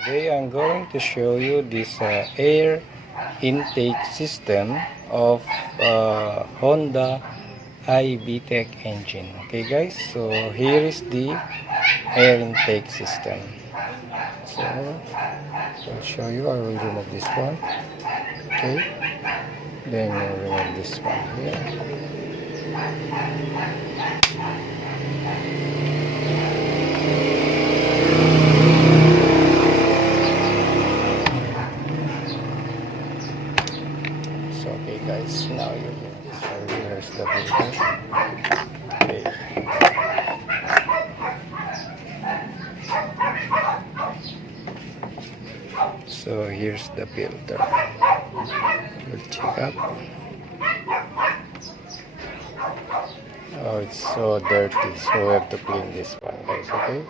Today I'm going to show you this air intake system of Honda iVTEC engine. Okay guys, so here is the air intake system. So I'll show you. I will remove this one. Okay, then you remove this one here. So okay guys, now you get this. So here's the filter. Okay. So here's the filter. We'll check up. Oh, it's so dirty, so we have to clean this one guys, okay?